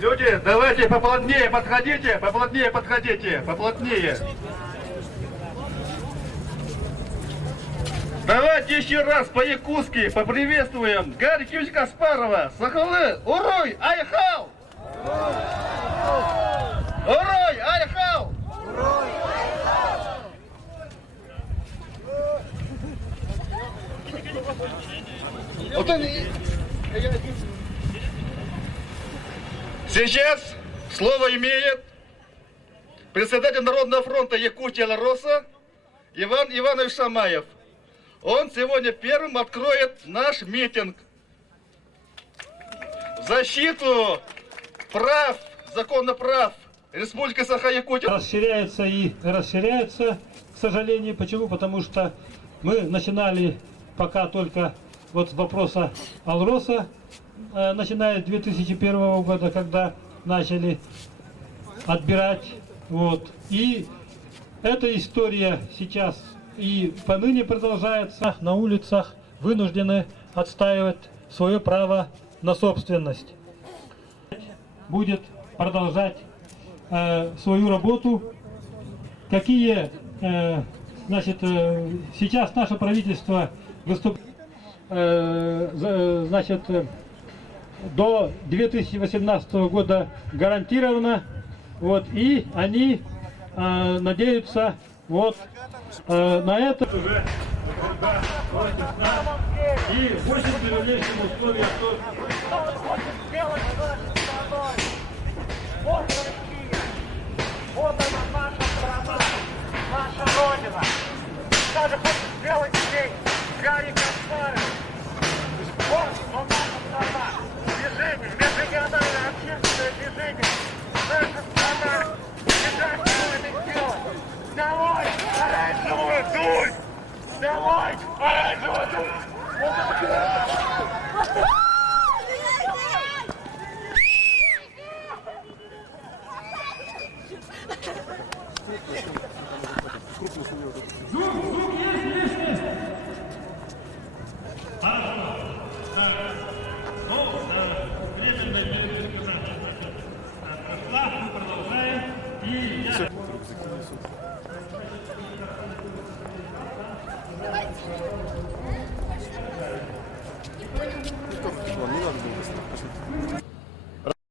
Люди, давайте поплотнее подходите, поплотнее подходите, поплотнее. Давайте еще раз по-якутски поприветствуем Гарри Кюч Каспарова. Сахалы, уруй, айхау! Уруй, айхау! Сейчас слово имеет председатель Народного фронта Якутия Лароса Иван Иванович Шамаев. Он сегодня первым откроет наш митинг в защиту прав, законно прав Республики Саха-Якутия. Расширяется и расширяется, к сожалению. Почему? Потому что мы начинали пока только вот с вопроса Алроса, начиная с 2001 года, когда начали отбирать. Вот. И эта история сейчас и поныне продолжается. На улицах вынуждены отстаивать свое право на собственность. Будет продолжать свою работу. Какие, значит, сейчас наше правительство выступает, значит, до 2018 года гарантированно, вот, и они надеются вот на это уже и очень тяжелейшим условиям. Вот Россия, вот она наша страна, наша Родина. Даже хочет сделать здесь Гарри Каспаров. Вот, но наша страна, движение, межрегиональное общественное движение, наша страна, не даст ему это сделать. Давай, оранжевую дурь! Давай, оранжевую дурь! Временная прошла, мы продолжаем. И